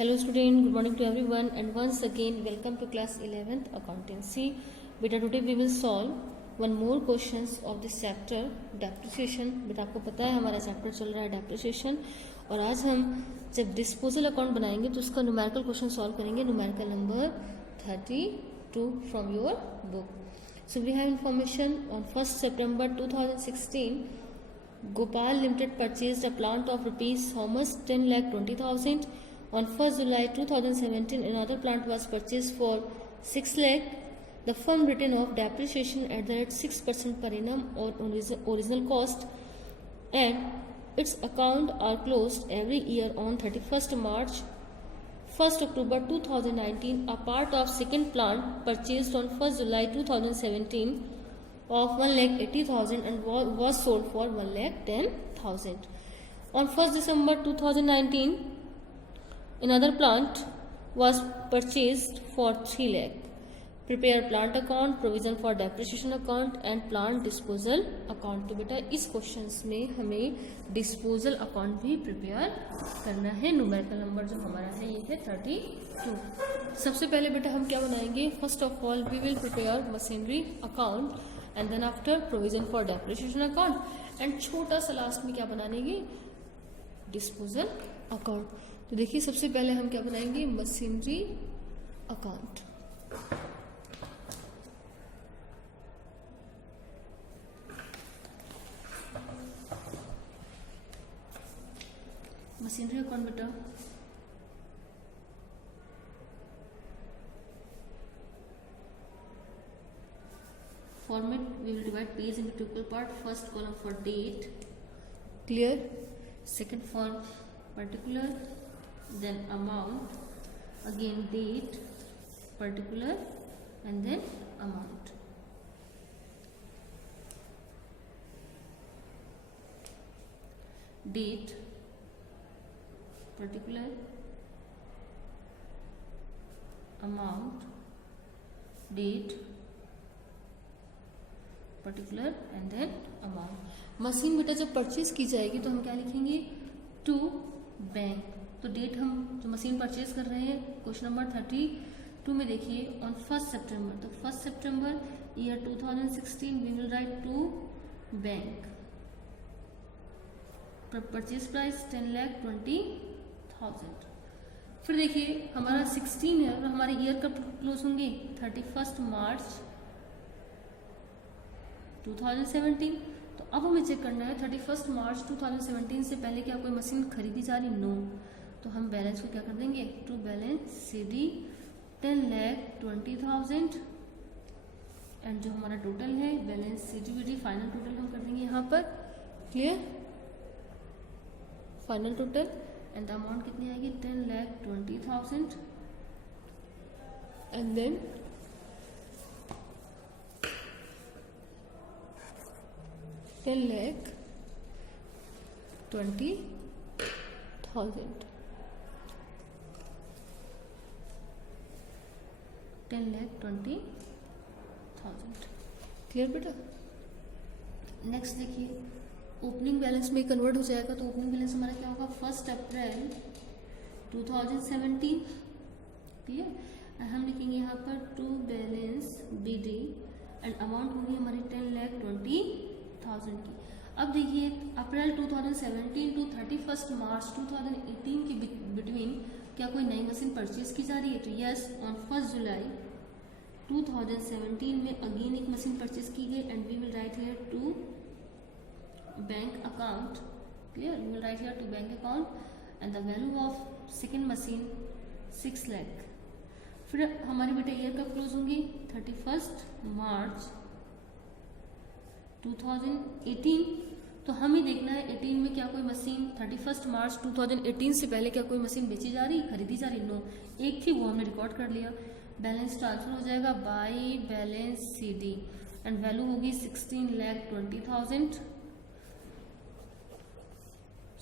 Hello student, good morning to everyone and once again welcome to class 11th accountancy. Beta today we will solve one more questions of this chapter depreciation. बेटा आपको पता है हमारा chapter चल रहा है depreciation और आज हम जब डिस्पोजल अकाउंट बनाएंगे तो उसका न्यूमेरिकल क्वेश्चन सॉल्व करेंगे. Numerical number 32 from your book. So we have information on 1st September 2016 Gopal Limited purchased a plant of rupees how much 10,20,000. On 1st July 2017, another plant was purchased for 6 lakh. The firm written off depreciation at the rate 6% per annum on original cost, and its account are closed every year on 31st March. 1st October 2019, a part of second plant purchased on 1st July 2017 of 1,80,000 and was sold for 1,10,000. On 1st December 2019, another plant was purchased for 3 lakh. Prepare plant account, provision for depreciation account and plant disposal account. तो बेटा इस questions में हमें disposal account भी prepare करना है. Numerical number जो हमारा है ये है 32. सबसे पहले बेटा हम क्या बनाएंगे? First of all we will prepare machinery account and then after provision for depreciation account and छोटा सा लास्ट में क्या बनाएंगे? Disposal account. तो देखिए सबसे पहले हम क्या बनाएंगे? Machinery account. मशीनरी अकाउंट बेटा format we will divide page into two equal part. First column for date, clear. Second for particular, then amount, again date, particular, and then amount. Date, particular, amount, date, particular and then amount. Machine बेटा जब purchase की जाएगी तो हम क्या लिखेंगे? To bank. तो date हम जो मशीन परचेज कर रहे हैं क्वेश्चन नंबर 32 में देखिए ऑन 1st सितंबर. तो 1st September year 2016 we will write to bank. Purchase price 10,20,000. फिर देखिए हमारा 16 है और हमारे ईयर कब क्लोज होंगे? 31st मार्च 2017. तो अब हमें चेक करना है 31st मार्च 2017 से पहले क्या कोई मशीन खरीदी जा रही? नो. तो हम बैलेंस को क्या कर देंगे? टू बैलेंस CD 10,20,000 एंड जो हमारा टोटल है बैलेंस CDVD फाइनल टोटल हम कर देंगे यहाँ पर. Clear? Final total and the amount कितनी आएगी? 10,20,000 एंड देन 10,20,000. 10,20,000. क्लियर बेटा? नेक्स्ट देखिए ओपनिंग बैलेंस में कन्वर्ट हो जाएगा. तो ओपनिंग बैलेंस हमारा क्या होगा? 1st अप्रैल 2017. क्लियर? हम लिखेंगे यहाँ पर to balance BD and amount होगी हमारी 10,20,000 की. अब देखिए अप्रैल 2017 टू 31st मार्च 2018 के बिटवीन क्या कोई नई मशीन परचेज की जा रही है? तो यस, ऑन 1st जुलाई 2017 में अगेन एक मशीन परचेज की गई and we will write here to bank account. Clear? We will write here to bank account and the value of second machine 6 lakh. फिर हमारे बेटा ईयर कब क्लोज होंगी? 31st मार्च 2018. तो हमें देखना है 18 में क्या कोई मशीन 31st मार्च 2018 से पहले क्या कोई मशीन बेची जा रही, खरीदी जा रही? नो. एक थी वो हमने रिकॉर्ड कर लिया. बैलेंस ट्रांसफर हो जाएगा by balance CD and value होगी 16,20,000.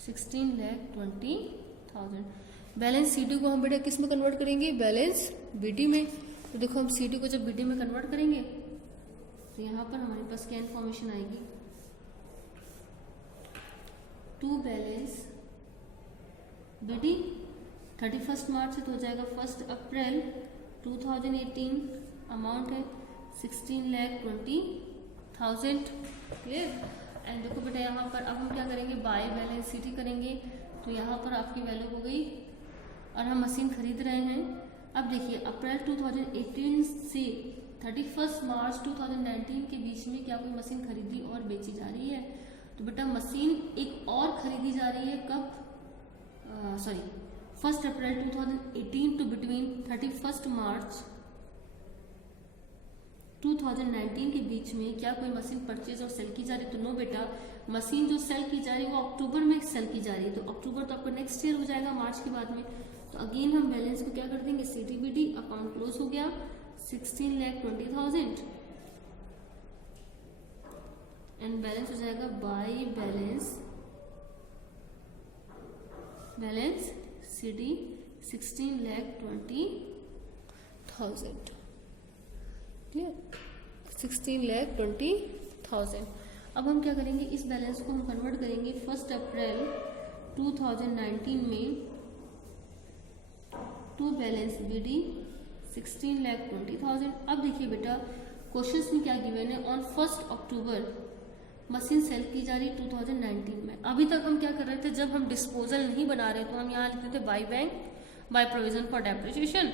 16,20,000. बैलेंस CD को हम बेटा किस में कन्वर्ट करेंगे? बैलेंस BD में. तो देखो हम CD को जब BD में कन्वर्ट करेंगे तो यहाँ पर हमारे पास क्या इन्फॉर्मेशन आएगी? टू बैलेंस BD 31 मार्च है तो हो जाएगा 1 अप्रैल 2018, अमाउंट है 16,20,000। क्लियर। एंड देखो बेटा यहाँ पर अब हम क्या करेंगे, बाय बैलेंस शीट करेंगे, तो यहाँ पर आपकी वैल्यू हो गई और हम मशीन खरीद रहे हैं। अब देखिए अप्रैल 2018 से 31 मार्च 2019 के बीच में क्या कोई मशीन खरीदी और बेची जा रही है, तो बेटा मशीन एक और खरीदी जा रही है कब, 1 अप्रैल 2018 टू बिटवीन 31 मार्च 2019 के बीच में क्या कोई मशीन परचेज और सेल की जा रही है, तो नो बेटा, मशीन जो सेल की जा रही है वो अक्टूबर में सेल की जा रही है, तो अक्टूबर तो आपका नेक्स्ट ईयर हो जाएगा मार्च के बाद में। तो अगेन हम बैलेंस को क्या कर देंगे, CTBD, अकाउंट क्लोज हो गया 16,20,000 एंड बैलेंस हो जाएगा बाय बैलेंस CD 16,20,000। क्लियर, 16,20,000। अब हम क्या करेंगे, इस बैलेंस को हम कन्वर्ट करेंगे 1 अप्रैल 2019 में टू बैलेंस BD 16,20,000। अब देखिए बेटा क्वेश्चंस में क्या गिवन है, ऑन 1 अक्टूबर मशीन सेल की जा रही 2019 में। अभी तक हम क्या कर रहे थे, जब हम डिस्पोजल नहीं बना रहे तो हम यहाँ लिखते थे by bank, by provision for depreciation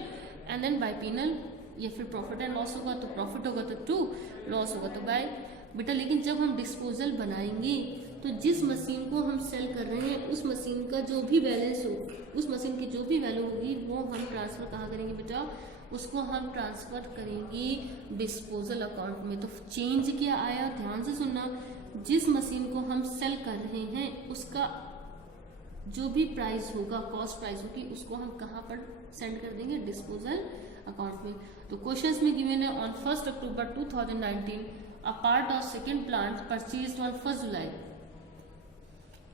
and then by panel, या फिर प्रॉफिट एंड लॉस होगा तो प्रॉफिट होगा तो टू, लॉस होगा तो बाय। बेटा लेकिन जब हम डिस्पोजल बनाएंगे तो जिस मशीन को हम सेल कर रहे हैं उस मशीन का जो भी बैलेंस हो, उस मशीन की जो भी वैल्यू होगी वो हम ट्रांसफर कहाँ करेंगे बेटा, उसको हम ट्रांसफर करेंगे डिस्पोजल अकाउंट में। तो चेंज क्या आया, ध्यान से सुनना, जिस मशीन को हम सेल कर रहे हैं उसका जो भी प्राइस होगा, कॉस्ट प्राइस होगी, उसको हम कहाँ पर सेंड कर देंगे, डिस्पोजल अकाउंट में। तो क्वेश्चंस में गिवन है on 1 October 2019 a part of second plant purchased on 1 July,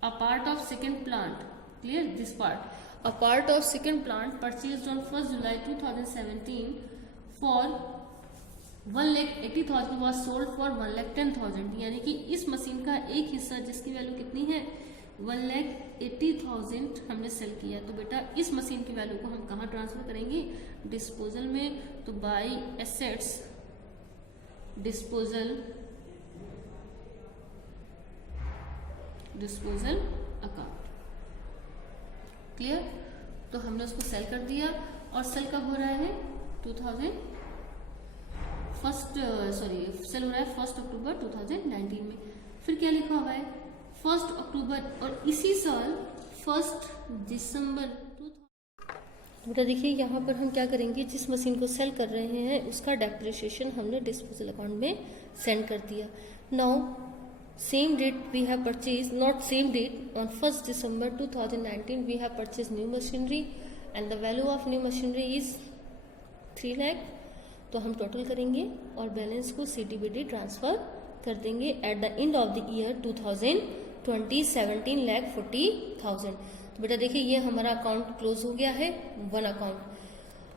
a part of second plant, clear this part, a part of second plant purchased on 1 July 2017 for 1,80,000 was sold for 1,10,000, यानी कि इस machine का एक हिस्सा जिसकी value कितनी है 1,80,000 हमने सेल किया। तो बेटा इस मशीन की वैल्यू को हम कहाँ ट्रांसफर करेंगे, डिस्पोजल में। तो by assets disposal account. Clear. तो हमने उसको सेल कर दिया और सेल कब हो रहा है, सेल हो रहा है 1 अक्टूबर 2019 में। फिर क्या लिखा हुआ है 1 अक्टूबर और इसी साल 1 दिसंबर। बेटा देखिए यहाँ पर हम क्या करेंगे, जिस मशीन को सेल कर रहे हैं उसका डेप्रिसिएशन हमने डिस्पोजल अकाउंट में सेंड कर दिया। Now same date we have purchase, not same date, on 1 December 2019 we have purchase new machinery and the value of new machinery is 3 lakh. तो हम टोटल करेंगे और बैलेंस को CTBD ट्रांसफर कर देंगे eight the end of the year 2020 17,40,000। तो बेटा देखिए ये हमारा अकाउंट क्लोज हो गया है, 1 अकाउंट।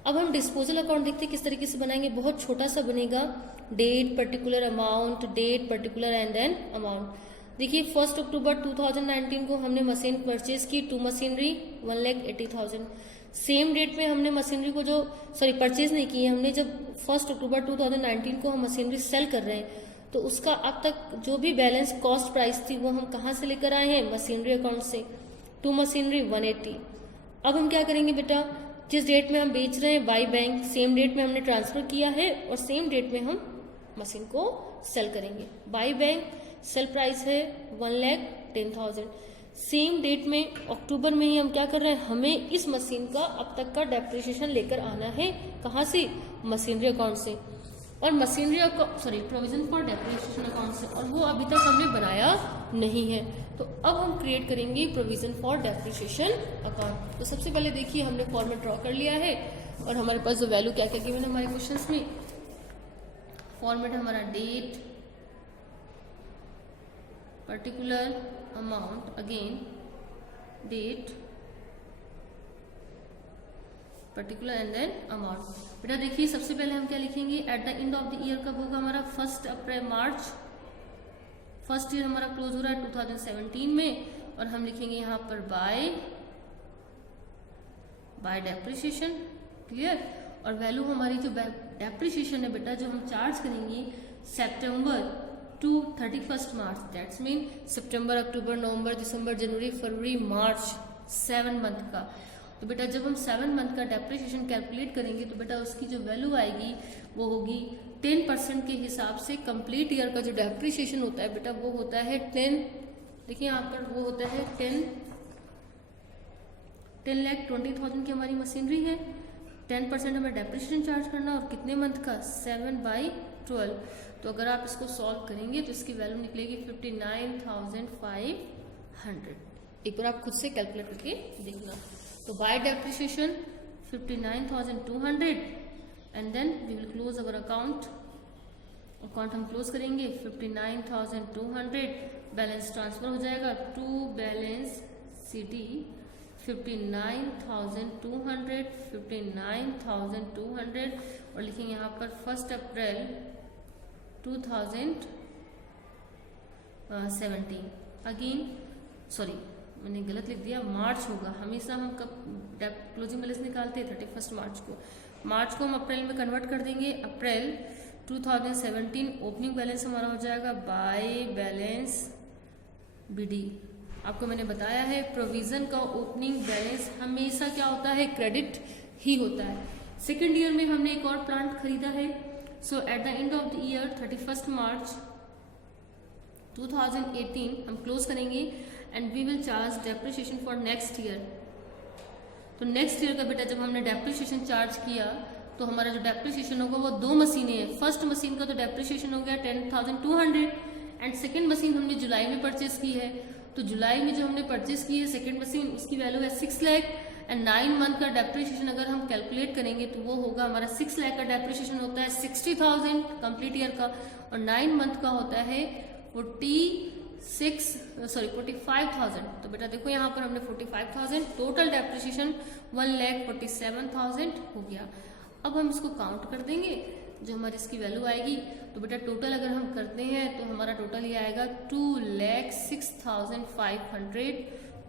अब हम डिस्पोजल अकाउंट देखते हैं किस तरीके से बनाएंगे, बहुत छोटा सा बनेगा, date particular amount, date particular and then amount. देखिए 1 अक्टूबर 2019 को हमने मशीन परचेज की, 2 मशीनरी 1,80,000। सेम डेट में हमने मशीनरी को परचेज नहीं की है हमने, जब 1 अक्टूबर 2019 को हम मशीनरी सेल कर रहे हैं तो उसका अब तक जो भी बैलेंस कॉस्ट प्राइस थी वो हम कहाँ से लेकर आए हैं, मशीनरी अकाउंट से। 2 मशीनरी 180। अब हम क्या करेंगे बेटा, जिस डेट में हम बेच रहे हैं बाई बैंक, सेम डेट में हमने ट्रांसफर किया है और सेम डेट में हम मशीन को सेल करेंगे। बाई बैंक सेल प्राइस है 1,10,000। सेम डेट में अक्टूबर में ही हम क्या कर रहे हैं, हमें इस मशीन का अब तक का डेप्रिसिएशन लेकर आना है, कहाँ से, मशीनरी अकाउंट से, और machinery provision for depreciation account से, और वो अभी तक हमने बनाया नहीं है। तो अब हम क्रिएट करेंगे प्रोविजन फॉर डेप्रिसिएशन अकाउंट। तो सबसे पहले देखिए हमने फॉर्मेट ड्रॉ कर लिया है और हमारे पास जो वैल्यू क्या क्या गिवन है हमारे क्वेश्चंस में, फॉर्मेट हमारा date particular amount, again date particular and then amount. बेटा देखिए सबसे पहले हम क्या लिखेंगे, at the end of the year कब होगा हमारा, 1 अप्रैल मार्च, फर्स्ट ईयर हमारा क्लोज हो रहा है 2017 में, और हम लिखेंगे यहाँ पर बाय डेप्रिसिएशन, क्लियर। और वैल्यू हमारी जो डेप्रिसिएशन है बेटा जो हम चार्ज करेंगे सितंबर टू 31 मार्च, दैट्स मीन सितंबर, अक्टूबर, नवंबर, दिसंबर, जनवरी, फरवरी, मार्च, 7 मंथ का। तो बेटा जब हम 7 मंथ का डेप्रिसिएशन कैलकुलेट करेंगे तो बेटा उसकी जो वैल्यू आएगी वो होगी 10% के हिसाब से। कंप्लीट ईयर का जो डेप्रिसिएशन होता है बेटा वो होता है 10, देखिए यहाँ पर वो होता है 10,20,000 की हमारी मशीनरी है, 10% हमें डेप्रिसिएशन चार्ज करना और कितने मंथ का, 7/12। तो अगर आप इसको सॉल्व करेंगे तो इसकी वैल्यू निकलेगी 59,500। एक बार आप खुद से कैलकुलेट करके देखना। तो by depreciation 59,200 and then we will close our account हम क्लोज करेंगे 59,200, बैलेंस ट्रांसफर हो जाएगा टू बैलेंस CD 59,200 और लिखेंगे यहाँ पर 1 अप्रैल 2017। अगेन सॉरी मैंने गलत लिख दिया, मार्च होगा। हमेशा हम कब क्लोजिंग बैलेंस निकालते हैं 31 मार्च को। मार्च को हम अप्रैल में कन्वर्ट कर देंगे, अप्रैल 2017 ओपनिंग बैलेंस हमारा हो जाएगा बाय बैलेंस BD। आपको मैंने बताया है प्रोविजन का ओपनिंग बैलेंस हमेशा क्या होता है, क्रेडिट ही होता है। सेकेंड ईयर में हमने एक और प्लांट खरीदा है, so at the end of the year 31 March 2018 हम क्लोज करेंगे and we will charge depreciation for next year. तो नेक्स्ट ईयर का बेटा जब हमने डेप्रिसिएशन चार्ज किया तो हमारा जो डेप्रिसिएशन होगा वो 2 मशीनें हैं। फर्स्ट मशीन का तो डेप्रिसिएशन हो गया 10,200 एंड सेकेंड मशीन हमने जुलाई में परचेस की है। तो जुलाई में जो हमने परचेस की है सेकेंड मशीन उसकी वैल्यू है 6 लाख एंड 9 मंथ का डेप्रिसिएशन अगर हम कैलकुलेट करेंगे तो वो होगा हमारा 6 लाख का डेप्रिसिएशन होता है 60,000 कंप्लीट ईयर का और 9 मंथ का होता है 45,000। तो बेटा देखो यहाँ पर हमने 45,000, टोटल डेप्रिसिएशन 1,47,000 हो गया। अब हम इसको काउंट कर देंगे जो हमारी इसकी वैल्यू आएगी। तो बेटा टोटल अगर हम करते हैं तो हमारा टोटल ये आएगा 2,06,500,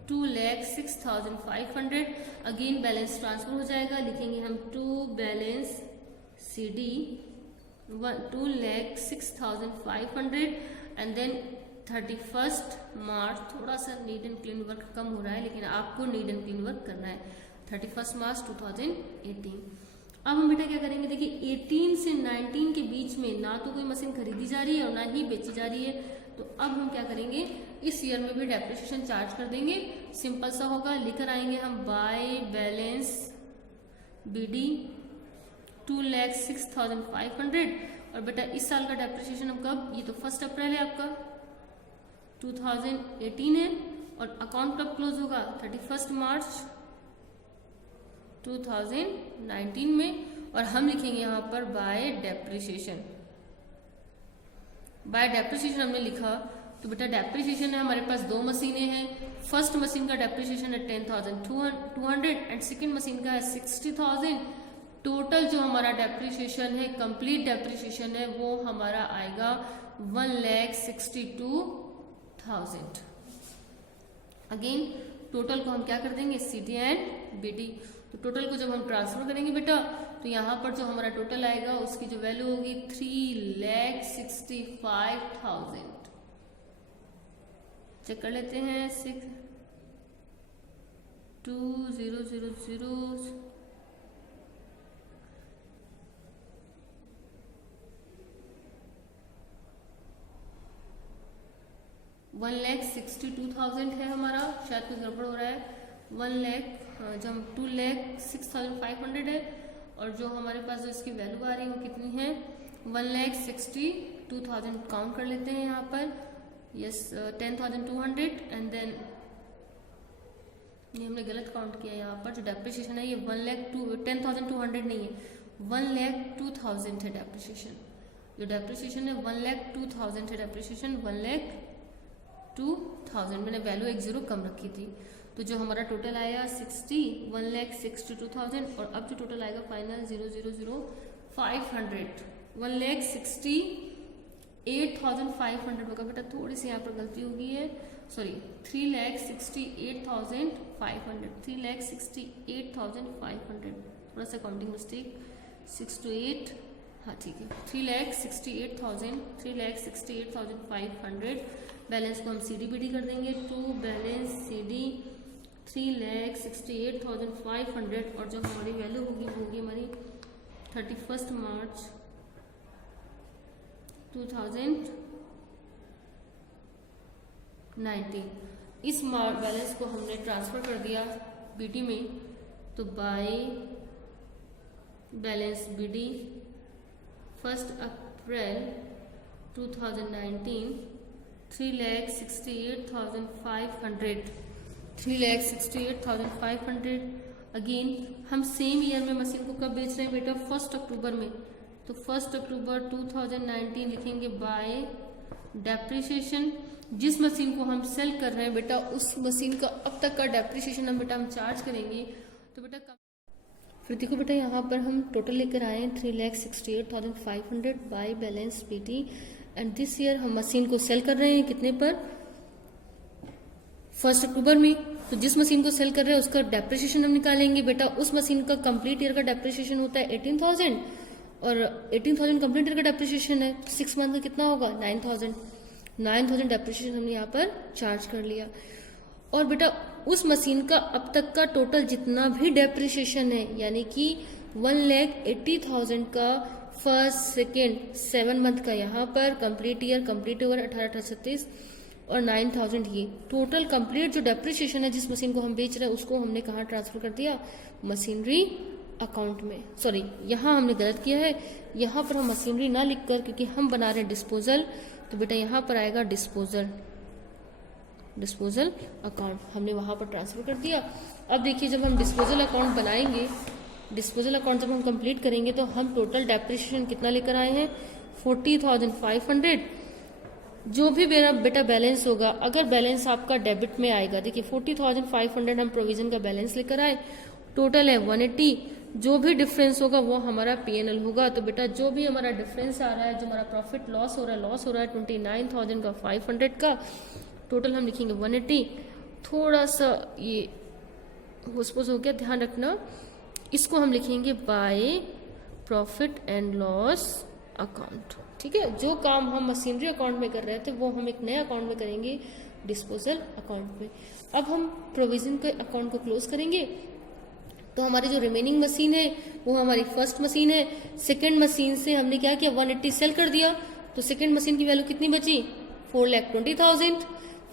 2,06,500। अगेन बैलेंस ट्रांसफर हो जाएगा, लिखेंगे हम to balance CD 2,06,500 and then 31 March, थोड़ा सा नीड एंड क्लीन वर्क कम हो रहा है लेकिन आपको नीड एंड क्लीन वर्क करना है, 31 मार्च 2018। अब हम बेटा क्या करेंगे, देखिए 18 से 19 के बीच में ना तो कोई मशीन खरीदी जा रही है और ना ही बेची जा रही है। तो अब हम क्या करेंगे, इस ईयर में भी डेप्रिसिएशन चार्ज कर देंगे। सिंपल सा होगा, लेकर आएंगे हम बाय बैलेंस BD 2,06,500 और बेटा इस साल का डेप्रिसिएशन हम कब, ये तो 1 अप्रैल है आपका 2018 है और अकाउंट कब क्लोज होगा 31 मार्च 2019 में और हम लिखेंगे यहाँ पर बाय डेप्रिसिएशन। बाय डेप्रिसिएशन हमने लिखा तो बेटा डेप्रिसिएशन है हमारे पास 2 मशीनें हैं। फर्स्ट मशीन का डेप्रिसिएशन है 10,200 एंड सेकेंड मशीन का है 60,000। टोटल जो हमारा डेप्रिसिएशन है, कंप्लीट डेप्रिसिएशन है, वो हमारा आएगा 1,62,000। अगेन टोटल को हम क्या कर देंगे, CD एंड BD। तो टोटल को जब हम ट्रांसफर करेंगे बेटा तो यहाँ पर जो हमारा टोटल आएगा उसकी जो वैल्यू होगी 3,65,000। चेक कर लेते हैं, 6,2,0,0,0 1,62,000 है हमारा, शायद कुछ गड़बड़ हो रहा है। 1 लाख जो हम 2,06,500 है और जो हमारे पास जो इसकी वैल्यू आ रही है वो कितनी है 1,62,000। काउंट कर लेते हैं यहाँ पर, यस 10,200 एंड देन ये हमने गलत काउंट किया यहाँ पर। जो डेप्रिसिएशन है ये 10,200 नहीं है, 1,02,000 है डेप्रिसिएशन। जो डेप्रिसिएशन है 1,02,000 है डेप्रिसिएशन, 1,02,000। मैंने वैल्यू 1 0 कम रखी थी। तो जो हमारा टोटल आया 1,62,000 और अब जो टोटल आएगा फाइनल 0,00500, 1,68,500 होगा। बेटा थोड़ी सी यहाँ पर गलती हो गई है, सॉरी 3,68,500, 3,68,500, थोड़ा सा काउंटिंग मिस्टेक, 6 to 8, हाँ ठीक है, 3,68,500। बैलेंस को हम CDBD कर देंगे, टू बैलेंस CD 3,68,500, और जो हमारी वैल्यू होगी वो होगी हमारी 31 मार्च 2019। इस बैलेंस को हमने ट्रांसफर कर दिया BD में, तो by balance BD 1 April 2019 3,68,500, 3,68,500। Again हम सेम ईयर में मशीन को कब बेच रहे हैं बेटा? 1 अक्टूबर में, तो 1 अक्टूबर 2019 लिखेंगे बाय डेप्रिसिएशन। जिस मशीन को हम सेल कर रहे हैं बेटा उस मशीन का अब तक का डेप्रिसिएशन हम चार्ज करेंगे। तो बेटा फिर देखो बेटा यहाँ पर हम टोटल लेकर आए हैं 3,68,500 by balance BD, and this year हम मशीन को सेल कर रहे हैं कितने पर? 1 अक्टूबर में। तो जिस मशीन को सेल कर रहे हैं उसका डेप्रिसिएशन हम निकालेंगे बेटा। उस मशीन का कंप्लीट ईयर का डेप्रिसिएशन होता है 18,000, और 18,000 कंप्लीट ईयर का डेप्रिसिएशन है, 6 मंथ का कितना होगा? 9,000 डेप्रिसिएशन हमने यहाँ पर चार्ज कर लिया। और बेटा उस मशीन का अब तक का टोटल जितना भी डेप्रिसिएशन है, यानी कि 1,80,000 का फर्स्ट सेकेंड 7 मंथ का यहाँ पर कंप्लीट ईयर, कंप्लीट ओवर 18,36 और 9,000, ये टोटल कंप्लीट जो डेप्रिसिएशन है जिस मशीन को हम बेच रहे हैं उसको हमने कहाँ ट्रांसफर कर दिया? मशीनरी अकाउंट में। सॉरी, यहाँ हमने गलत किया है, यहाँ पर हम मशीनरी ना लिखकर, क्योंकि हम बना रहे हैं डिस्पोजल, तो बेटा यहाँ पर आएगा डिस्पोजल अकाउंट, हमने वहां पर ट्रांसफर कर दिया। अब देखिए जब हम डिस्पोजल अकाउंट बनाएंगे, डिस्पोजल अकाउंट जब हम कंप्लीट करेंगे तो हम टोटल डेप्रिसिएशन कितना लेकर आए हैं? 40,500। जो भी मेरा बेटा बैलेंस होगा, अगर बैलेंस आपका डेबिट में आएगा, देखिए 40,500 हम प्रोविजन का बैलेंस लेकर आए, टोटल है 180, जो भी डिफरेंस होगा वो हमारा PNL होगा। तो बेटा जो भी हमारा डिफरेंस आ रहा है, जो हमारा प्रॉफिट लॉस हो रहा है 29,500 का, टोटल हम लिखेंगे 180। थोड़ा सा ये सपोज हो गया, ध्यान रखना, इसको हम लिखेंगे by profit and loss account. ठीक है, जो काम हम मशीनरी अकाउंट में कर रहे थे वो हम एक नए अकाउंट में करेंगे, डिस्पोजल अकाउंट में। अब हम प्रोविजन के अकाउंट को क्लोज करेंगे, तो हमारी जो रिमेनिंग मशीन है वो हमारी फर्स्ट मशीन है। सेकंड मशीन से हमने क्या किया? 180 सेल कर दिया, तो सेकंड मशीन की वैल्यू कितनी बची? 4,20,000।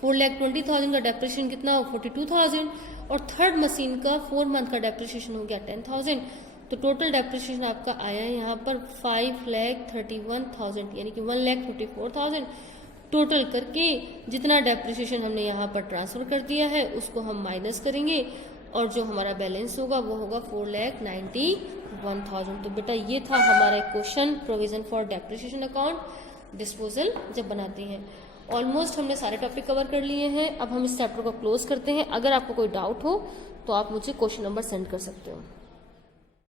4,20,000 का डेप्रिसिएशन कितना हो? 42,000। और थर्ड मशीन का 4 मंथ का डेप्रिसिएशन हो गया 10,000। तो टोटल डेप्रिसिएशन आपका आया है यहाँ पर 5,31,000, यानी कि 1,54,000। टोटल करके जितना डेप्रिसिएशन हमने यहाँ पर ट्रांसफर कर दिया है उसको हम माइनस करेंगे, और जो हमारा बैलेंस होगा वो होगा 4,91,000। तो बेटा ये था हमारा question, provision for depreciation account disposal जब बनाते हैं। ऑलमोस्ट हमने सारे टॉपिक कवर कर लिए हैं। अब हम इस चैप्टर को क्लोज करते हैं। अगर आपको कोई डाउट हो तो आप मुझे क्वेश्चन नंबर सेंड कर सकते हो।